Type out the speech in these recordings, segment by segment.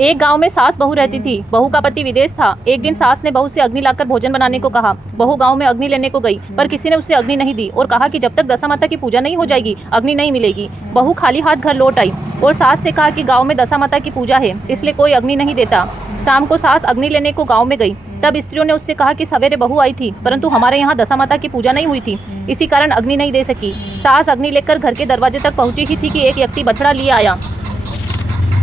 एक गांव में सास बहू रहती थी। बहू का पति विदेश था। एक दिन सास ने बहू से अग्नि लाकर भोजन बनाने को कहा। बहू गांव में अग्नि लेने को गई, पर किसी ने उसे अग्नि नहीं दी और कहा कि जब तक दशा माता की पूजा नहीं हो जाएगी अग्नि नहीं मिलेगी। बहू खाली हाथ घर लौट आई और सास से कहा कि गाँव में दशा माता की पूजा है, इसलिए कोई अग्नि नहीं देता। शाम को सास अग्नि लेने को गाँव में गई। तब स्त्रियों ने उससे कहा कि सवेरे बहू आई थी, परंतु हमारे यहाँ दशा माता की पूजा नहीं हुई थी, इसी कारण अग्नि नहीं दे सकी। सास अग्नि लेकर घर के दरवाजे तक पहुंची ही थी कि एक व्यक्ति बछड़ा लिए आया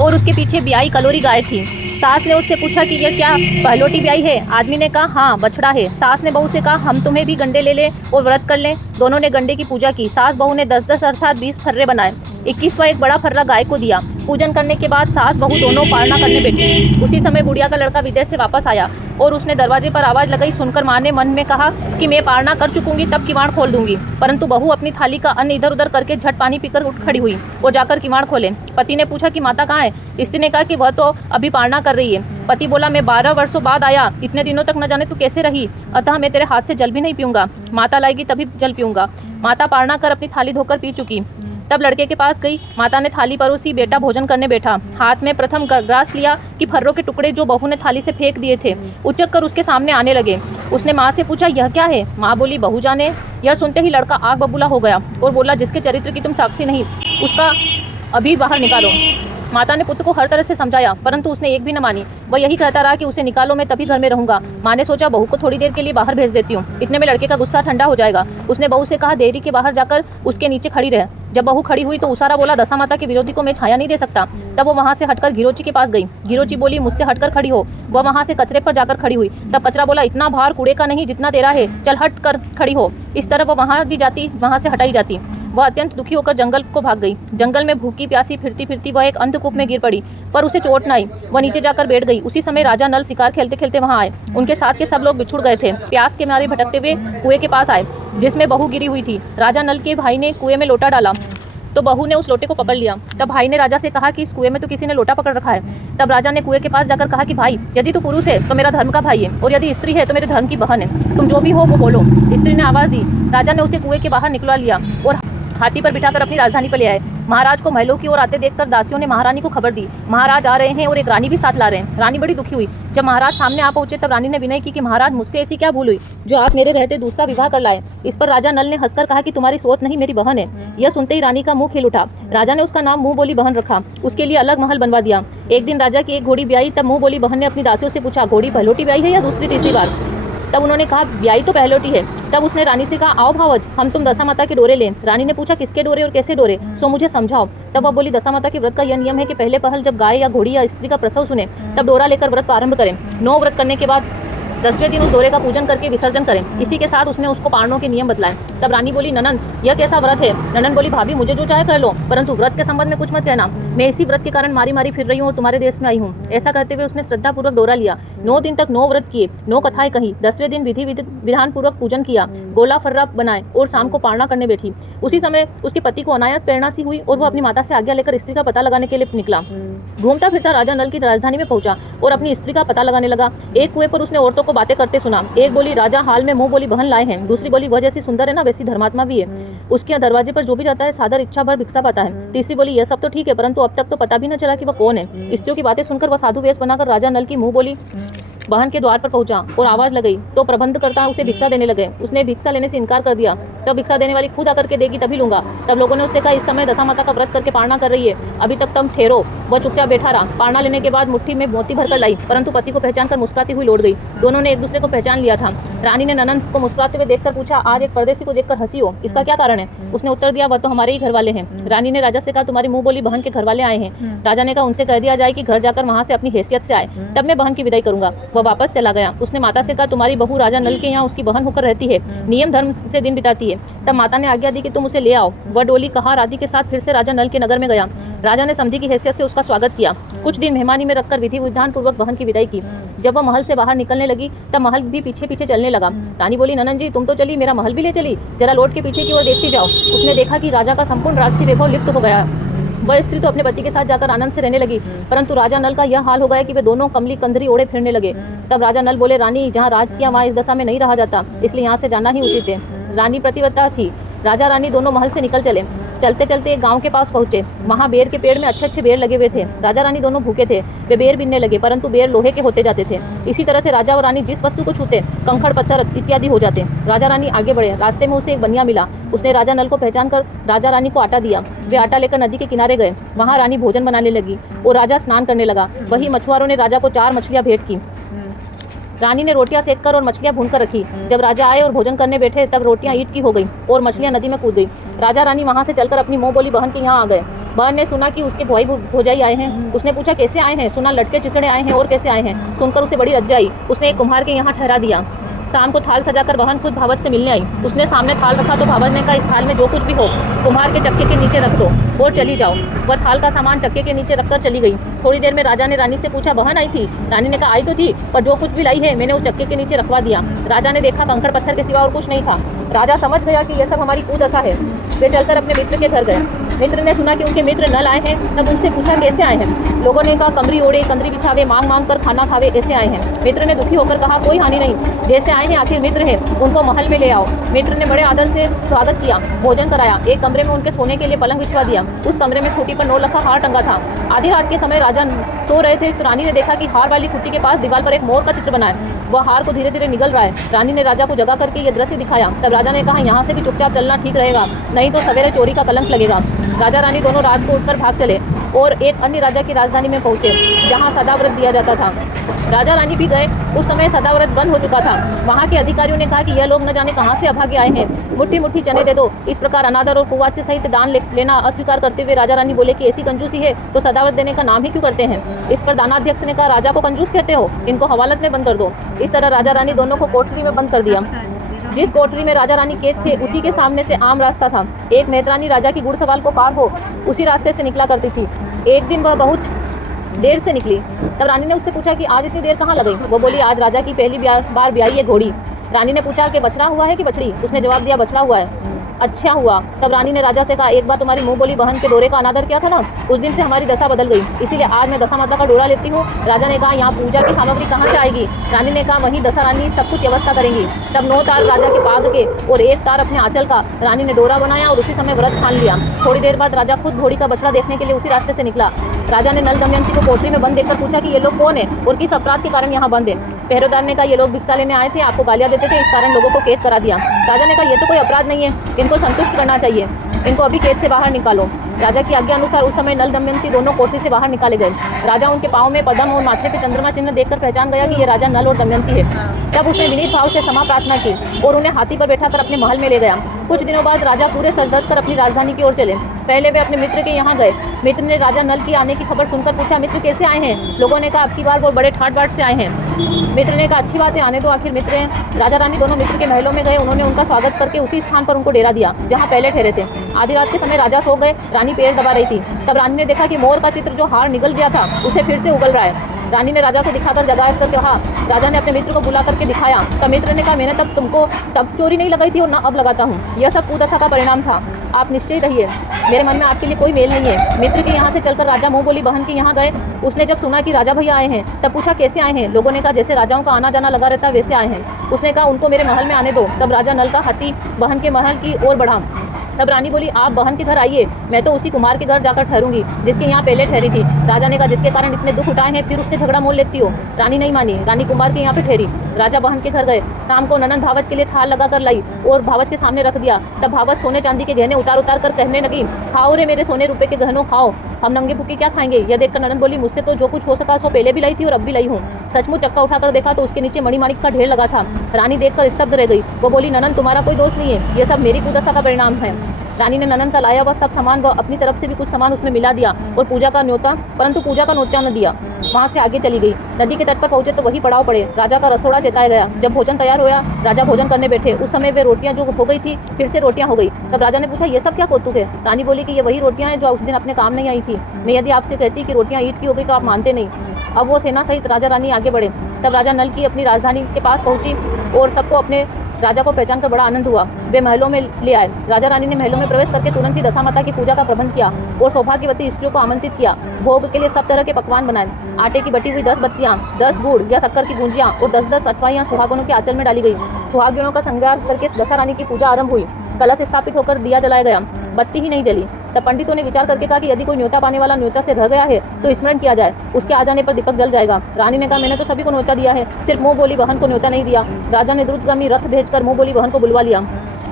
और उसके पीछे ब्याई कलोरी गाय थी। सास ने उससे पूछा कि यह क्या पहलोटी ब्याई है? आदमी ने कहा हाँ बछड़ा है। सास ने बहू से कहा हम तुम्हें भी गंडे ले लें और व्रत कर लें। दोनों ने गंडे की पूजा की। सास बहू ने 10-10 अर्थात 20 फर्रे बनाए। 21वां एक बड़ा फर्रा गाय को दिया। पूजन करने के बाद सास बहू दोनों पारना करने बैठी। उसी समय बुढ़िया का लड़का विदेश से वापस आया और उसने दरवाजे पर आवाज़ लगाई। सुनकर माँ ने मन में कहा कि मैं पारना कर चुकूंगी तब किवाड़ खोल दूंगी, परंतु बहू अपनी थाली का अन्न इधर उधर करके झट पानी पीकर उठ खड़ी हुई और जाकर किवाड़ खोले। पति ने पूछा कि माता कहाँ है? स्त्री ने कहा कि वह तो अभी पारना कर रही है। पति बोला मैं 12 वर्षों बाद आया, इतने दिनों तक न जाने तू कैसे रही, अतः मैं तेरे हाथ से जल भी नहीं पीऊंगा, माता लाएगी तभी जल पीऊंगा। माता पारना कर अपनी थाली धोकर पी चुकी। तब लड़के के पास गई। माता ने थाली परोसी, बेटा भोजन करने बैठा। हाथ में प्रथम ग्रास लिया कि फर्रों के टुकड़े जो बहू ने थाली से फेंक दिए थे उचक कर उसके सामने आने लगे। उसने माँ से पूछा यह क्या है? माँ बोली बहू जाने। यह सुनते ही लड़का आग बबूला हो गया और बोला जिसके चरित्र की तुम साक्षी नहीं उसका अभी बाहर निकालो। माता ने पुत्र को हर तरह से समझाया, परंतु उसने एक भी न मानी। वह यही कहता रहा कि उसे निकालो, मैं तभी घर में रहूंगा। माँ ने सोचा बहू को थोड़ी देर के लिए बाहर भेज देती हूँ, इतने में लड़के का गुस्सा ठंडा हो जाएगा। उसने बहू से कहा डेयरी के बाहर जाकर उसके नीचे खड़ी रह। जब बहू खड़ी हुई तो उसारा बोला दशा माता के विरोधी को मैं छाया नहीं दे सकता। तब वो वहाँ से हटकर घिरोची के पास गई। घिरोची बोली मुझसे हटकर खड़ी हो। वह वहाँ से कचरे पर जाकर खड़ी हुई। तब कचरा बोला इतना भार कूड़े का नहीं जितना तेरा है, चल हट कर खड़ी हो। इस तरह वह वहाँ भी जाती, वहाँ से हटाई जाती। वह अत्यंत दुखी होकर जंगल को भाग गई। जंगल में भूखी प्यासी फिरती फिरती वह एक अंधकूप में गिर पड़ी, पर उसे चोट न आई। वह नीचे जाकर बैठ गई। उसी समय राजा नल शिकार खेलते खेलते वहां आए। उनके साथ के सब लोग बिछुड़ गए थे। प्यास के मारे भटकते हुए कुएं के पास आए जिसमें बहू गिरी हुई थी। राजा नल के भाई ने कुएं में लोटा डाला तो बहू ने उस लोटे को पकड़ लिया। तब भाई ने राजा से कहा कि इस कुएं में तो किसी ने लोटा पकड़ रखा है। तब राजा ने कुएं के पास जाकर कहा कि भाई यदि तू पुरुष है तो मेरा धर्म का भाई है और यदि स्त्री है तो मेरे धर्म की बहन है, तुम जो भी हो वो बोलो। स्त्री ने आवाज़ दी। राजा ने उसे कुएं के बाहर निकलवा लिया और हाथी पर बिठाकर अपनी राजधानी पर ले आए। महाराज को महलों की ओर आते देखकर दासियों ने महारानी को खबर दी महाराज आ रहे हैं और एक रानी भी साथ ला रहे हैं। रानी बड़ी दुखी हुई। जब महाराज सामने आ पहुंचे तब रानी ने विनय की कि महाराज मुझसे ऐसी क्या भूल हुई जो आप मेरे रहते दूसरा विवाह कर लाए। इस पर राजा नल ने हंसकर कहा कि तुम्हारी सोच नहीं मेरी बहन है। यह सुनते ही रानी का मुंह खिल उठा। राजा ने उसका नाम मुंह बोली बहन रखा। उसके लिए अलग महल बनवा दिया। एक दिन राजा की एक घोड़ी ब्याई। तब मुंह बोली बहन ने अपनी दासियों से पूछा घोड़ी पहलोटी ब्याई है या दूसरी तीसरी बार? तब उन्होंने कहा ब्याई तो पहलोटी है। तब उसने रानी से कहा आओ भावज हम तुम दशा माता के डोरे लें। रानी ने पूछा किसके डोरे और कैसे डोरे, सो मुझे समझाओ। तब वह बोली दशा माता के व्रत का यह नियम है कि पहले पहल जब गाय या घोड़ी या स्त्री का प्रसव सुने तब डोरा लेकर व्रत प्रारंभ करें। 9 व्रत करने के बाद 10वें दिन उस डोरे का पूजन करके विसर्जन करें। इसी के साथ उसने उसको पारणों के नियम बतलाए। तब रानी बोली ननन यह कैसा व्रत है? ननन बोली भाभी मुझे जो चाहे कर लो, परंतु व्रत के संबंध में कुछ मत कहना। मैं इसी व्रत के कारण मारी मारी फिर रही हूँ और तुम्हारे देश में आई हूँ। ऐसा कहते हुए उसने श्रद्धापूर्वक डोरा लिया। 9 दिन तक 9 व्रत किए, 9 कथाएं कही। 10वें दिन विधि विधान पूर्वक पूजन किया, गोला फर्रा बनाए और शाम को पारणा करने बैठी। उसी समय उसके पति को अनायास प्रेरणा सी हुई और वह अपनी माता से आज्ञा लेकर स्त्री का पता लगाने के लिए निकला। घूमता फिरता राजा नल की राजधानी में पहुंचा और अपनी स्त्री का पता लगाने लगा। एक कुएं पर उसने औरतों को बातें करते सुना। एक बोली राजा हाल में मुंह बोली बहन लाए हैं। दूसरी बोली वह जैसी सुंदर है ना वैसी धर्मात्मा भी है, उसके दरवाजे पर जो भी जाता है सादर इच्छा भर भिक्षा पाता है। तीसरी बोली यह सब तो ठीक है, परंतु अब तक तो पता भी न चला कि वह कौन है। स्त्रियों की बातें सुनकर वह साधु वेश बनाकर राजा नल की मुंह बोली बहन के द्वार पर पहुंचा और आवाज लगाई तो प्रबंधकर्ता उसे भिक्षा देने लगे। उसने भिक्षा लेने से इनकार कर दिया। तब भिक्षा देने वाली खुद आकर के देगी तभी लूंगा। तब लोगों ने उससे कहा इस समय दशा माता का व्रत करके पारणा कर रही है, अभी तक तुम ठहरो। वह चुपचाप बैठा रहा। पारणा लेने के बाद मुट्ठी में मोती भरकर लाई, परंतु पति को पहचान कर मुस्कुराती हुई लौट गई। दोनों ने एक दूसरे को पहचान लिया था। रानी ने ननंद को मुस्कुराते हुए देखकर पूछा आज एक परदेसी को देखकर हंसी हो, इसका क्या कारण है? उसने उत्तर दिया वह तो हमारे ही घर वाले हैं। रानी ने राजा से कहा तुम्हारी मुंह बोली बहन के घर वाले आए हैं। राजा ने कहा उनसे कह दिया जाए कि घर जाकर वहां से अपनी हैसियत से आए, तब मैं बहन की विदाई करूंगा। वह वापस चला गया। उसने माता से कहा तुम्हारी बहू राजा नल के यहाँ उसकी बहन होकर रहती है, नियम धर्म से दिन बिताती है। तब माता ने आज्ञा दी कि तुम उसे ले आओ। वह डोली कहा राधी के साथ फिर से राजा नल के नगर में गया। राजा ने समधी की हैसियत से उसका स्वागत किया। कुछ दिन मेहमानी में रखकर विधि विधान पूर्वक बहन की विदाई की। जब वह महल से बाहर निकलने लगी तब महल भी पीछे पीछे चलने लगा। रानी बोली ननन जी तुम तो चली, मेरा महल भी ले चली, जरा लौट के पीछे की ओर देखती जाओ। उसने देखा कि राजा का संपूर्ण राजसी वैभव लिप्त हो गया। वह स्त्री तो अपने पति के साथ जाकर आनंद से रहने लगी, परंतु राजा नल का यह हाल हो गया कि वे दोनों कमली कंधरी ओढ़े फिरने लगे। तब राजा नल बोले रानी जहाँ राज किया वहाँ इस दशा में नहीं रहा जाता, इसलिए यहाँ से जाना ही उचित है। रानी प्रतिव्रता थी। राजा रानी दोनों महल से निकल चले। चलते चलते एक गांव के पास पहुंचे। वहां बेर के पेड़ में अच्छे अच्छे बेर लगे हुए थे। राजा रानी दोनों भूखे थे। वे बेर बीनने लगे, परंतु बेर लोहे के होते जाते थे। इसी तरह से राजा और रानी जिस वस्तु को छूते कंकड़ पत्थर इत्यादि हो जाते। राजा रानी आगे बढ़े। रास्ते में उसे एक बनिया मिला। उसने राजा नल को पहचान कर राजा रानी को आटा दिया। वे आटा लेकर नदी के किनारे गए। वहाँ रानी भोजन बनाने लगी और राजा स्नान करने लगा। वही मछुआरों ने राजा को 4 मछलियाँ भेंट की। रानी ने रोटियां सेक कर और मछलियां भून कर रखी। जब राजा आए और भोजन करने बैठे तब रोटियां ईंट की हो गई और मछलियां नदी में कूद गई। राजा रानी वहां से चलकर अपनी मुंह बोली बहन के यहाँ आ गए। बहन ने सुना कि उसके भाई भौजाई आए हैं। उसने पूछा कैसे आए हैं। सुना लटके चितड़े आए हैं और कैसे आए हैं। सुनकर उसे बड़ी लज्जा आई। उसने एक कुम्हार के यहाँ ठहरा दिया। शाम को थाल सजाकर बहन खुद भावत से मिलने आई। उसने सामने थाल रखा तो भावत ने कहा इस थाल में जो कुछ भी हो कुम्हार के चक्के के नीचे रख दो और चली जाओ। वह थाल का सामान चक्के के नीचे रखकर चली गई। थोड़ी देर में राजा ने रानी से पूछा बहन आई थी। रानी ने कहा आई तो थी, पर जो कुछ भी लाई है मैंने उस चक्के के नीचे रखवा दिया। राजा ने देखा कंकड़ पत्थर के सिवा और कुछ नहीं था। राजा समझ गया कि यह सब हमारी कुदशा है। वे चलकर अपने मित्र के घर गए। मित्र ने सुना कि उनके मित्र नल आए हैं। तब उनसे पूछा कैसे आए हैं। लोगों ने कहा कमरी ओढ़े कंदरी बिछावे मांग मांग कर खाना खावे ऐसे आए हैं। मित्र ने दुखी होकर कहा कोई हानि नहीं, जैसे आए हैं आखिर मित्र है उनको महल में ले आओ। मित्र ने बड़े आदर से स्वागत किया, भोजन कराया। एक कमरे में उनके सोने के लिए पलंग बिछवा दिया। उस कमरे में खूंटी पर 9 लखा हार टंगा था। आधी रात के समय राजा सो रहे थे तो रानी ने देखा कि हार वाली खूंटी के पास दीवार पर एक मोर का चित्र बना है। वह हार को धीरे धीरे निगल रहा है। रानी ने राजा को जगा करके यह दृश्य दिखाया। तब राजा ने कहा यहाँ से भी चुपचाप चलना ठीक रहेगा, नहीं तो सवेरे चोरी का कलंक लगेगा। राजा रानी दोनों रात को उठकर भाग चले और एक अन्य राजा की राजधानी में पहुंचे जहां सदाव्रत दिया जाता था। राजा रानी भी गए। उस समय सदाव्रत बंद हो चुका था। वहां के अधिकारियों ने कहा कि यह लोग न जाने कहां से अभागे आए हैं, मुट्ठी मुट्ठी चने दे दो। इस प्रकार अनादर और कुवाच्य सहित दान लेना अस्वीकार करते हुए राजा रानी बोले कि ऐसी कंजूसी है तो सदाव्रत देने का नाम ही क्यों करते हैं। इस पर दानाध्यक्ष ने कहा राजा को कंजूस कहते हो, इनको हवालत में बंद कर दो। इस तरह राजा रानी दोनों को कोठरी में बंद कर दिया। जिस कोठरी में राजा रानी कैद थे उसी के सामने से आम रास्ता था। एक मेहतरानी राजा की घुड़सवार को पार हो उसी रास्ते से निकला करती थी। एक दिन वह बहुत देर से निकली। तब रानी ने उससे पूछा कि आज इतनी देर कहाँ लग गई। वो बोली आज राजा की पहली बार ब्याई है घोड़ी। रानी ने पूछा कि बछड़ा हुआ है कि बछड़ी। उसने जवाब दिया बछड़ा हुआ है। अच्छा हुआ। तब रानी ने राजा से कहा एक बार तुम्हारी मुंह बोली बहन के डोरे का अनादर किया था ना, उस दिन से हमारी दशा बदल गई, इसीलिए आज मैं दशा माता का डोरा लेती हूँ। राजा ने कहा यहाँ पूजा की सामग्री कहाँ से आएगी। रानी ने कहा वहीं दशा रानी सब कुछ व्यवस्था करेंगी। तब 9 तार राजा के पाग के और 1 तार अपने आंचल का रानी ने डोरा बनाया और उसी समय व्रत ठान लिया। थोड़ी देर बाद राजा खुद घोड़ी का बछड़ा देखने के लिए उसी रास्ते से निकला। राजा ने नल दमयंती को कोठरी में बंद देखकर पूछा कि ये लोग कौन है और किस अपराध के कारण यहाँ बंद है। पहरेदार ने कहा ये लोग भिक्षा लेने आए थे, आपको गालियाँ देते थे, इस कारण लोगों को कैद करा दिया। राजा ने कहा ये तो कोई अपराध नहीं है, इनको संतुष्ट करना चाहिए, इनको अभी कैद से बाहर निकालो। राजा की आज्ञा अनुसार उस समय नल दमयंती दोनों कोठरी से बाहर निकाले गए। राजा उनके पाँव में पद्म और माथे पे चंद्रमा चिन्ह देखकर पहचान गया कि ये राजा नल और दमयंती है। तब उसने विनीत भाव से क्षमा प्रार्थना की और उन्हें हाथी पर बैठाकर अपने महल में ले गया। कुछ दिनों बाद राजा पूरे सज धज कर अपनी राजधानी की ओर चले। पहले वे अपने मित्र के यहाँ गए। मित्र ने राजा नल की आने की खबर सुनकर पूछा मित्र कैसे आए हैं। लोगों ने कहा अब की बार वो बड़े ठाट बाट से आए हैं। मित्र ने कहा अच्छी बात है, आने दो, आखिर मित्र हैं। राजा रानी दोनों मित्र के महलों में गए। उन्होंने उनका स्वागत करके उसी स्थान पर उनको डेरा दिया जहाँ पहले ठहरे थे। आधी रात के समय राजा सो गए। रानी पैर दबा रही थी। तब रानी ने देखा कि मोर का चित्र जो हार निगल गया था उसे फिर से उगल रहा है। रानी ने राजा को दिखाकर जगा कर कहा। राजा ने अपने मित्र को बुला करके दिखाया। तब मित्र ने कहा मैंने तब चोरी नहीं लगाई थी और न अब लगाता हूँ, यह सब कुदशा का परिणाम था। आप निश्चय रहिए, मेरे मन में आपके लिए कोई मेल नहीं है। मित्र के यहाँ से चलकर राजा मुँह बोली बहन के यहाँ गए। उसने जब सुना कि राजा भैया आए हैं तब पूछा कैसे आए हैं। लोगों ने कहा जैसे राजाओं का आना जाना लगा रहता वैसे आए हैं। उसने कहा उनको मेरे महल में आने दो। तब राजा नल का हाथी बहन के महल की ओर बढ़ा। तब रानी बोली आप बहन के घर आइए, मैं तो उसी कुमार के घर जाकर ठहरूंगी जिसके यहाँ पहले ठहरी थी। राजा ने कहा जिसके कारण इतने दुख उठाए हैं फिर उससे झगड़ा मोल लेती हो। रानी नहीं मानी। रानी कुमार के यहाँ पे ठहरी। राजा बहन के घर गए। शाम को ननद भावच के लिए थाल लगा कर लाई और भावच के सामने रख दिया। तब भावच सोने चांदी के गहने उतार उतार कर कहने लगी खाओ रे मेरे सोने रुपए के गहनों खाओ, हम नंगे भूखे क्या खाएंगे। यह देखकर ननद बोली मुझसे तो जो कुछ हो सका सो पहले भी लाई थी और अब भी लाई हूँ। सचमुच चक्का उठाकर देखा तो उसके नीचे मणिमाणिक का ढेर लगा था। रानी देखकर स्तब्ध रह गई। वो बोली ननद तुम्हारा कोई दोष नहीं है, यह सब मेरी कुदशा का परिणाम है। रानी ने ननद का लाया वह सब सामान व अपनी तरफ से भी कुछ सामान उसमें मिला दिया और पूजा का न्योता, परंतु पूजा का न्योता न दिया। वहाँ से आगे चली गई। नदी के तट पर पहुंचे तो वही पड़ाव पड़े। राजा का रसोड़ा चेताया गया। जब भोजन तैयार हुआ राजा भोजन करने बैठे। उस समय वे रोटियां जो हो गई थी फिर से रोटियां हो गई। तब राजा ने पूछा ये सब क्या कौतुक है। रानी बोली कि ये वही रोटियां हैं जो उस दिन अपने काम नहीं आई थी। मैं यदि आपसे कहती कि रोटियां ईंट की हो गई तो आप मानते नहीं। अब वो सेना सहित राजा रानी आगे बढ़े। तब राजा नल की अपनी राजधानी के पास पहुंची और सबको अपने राजा को पहचान कर बड़ा आनंद हुआ। वे महलों में ले आए। राजा रानी ने महलों में प्रवेश करके तुरंत ही दशा माता की पूजा का प्रबंध किया और सौभाग्यवती स्त्रियों को आमंत्रित किया। भोग के लिए सब तरह के पकवान बनाए। आटे की बटी हुई 10 बत्तियाँ, 10 गुड़ या शक्कर की गुंजियाँ और 10-10 अठवाइयाँ सुहागनों के आंचल में डाली गई। सुहागिनों का श्रृंगार करके दशा रानी की पूजा आरंभ हुई। कलश स्थापित होकर दिया जलाया गया। बत्ती ही नहीं जली। तब पंडितों ने विचार करके कहा कि यदि कोई न्योता पाने वाला न्योता से रह गया है तो स्मरण किया जाए, उसके आ जाने पर दीपक जल जाएगा। रानी ने कहा मैंने तो सभी को न्योता दिया है, सिर्फ मुंह बोली बहन को न्योता नहीं दिया। राजा ने द्रुतगामी रथ भेजकर मुंह बोली बहन को बुलवा लिया।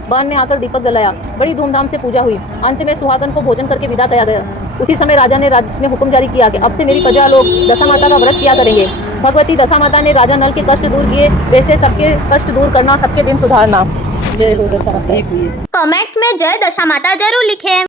बहन ने आकर दीपक जलाया, बड़ी धूमधाम से पूजा हुई। अंत में सुहागन को भोजन करके विदा किया गया। उसी समय राजा ने हुक्म जारी किया कि अब से मेरी प्रजा लोग दशा माता का व्रत किया करेंगे। भगवती दशा माता ने राजा नल के कष्ट दूर किए, वैसे सबके कष्ट दूर करना, सबके दिन सुधारना। जय हो दशा माता। कमेंट में जय दशा माता जरूर लिखें।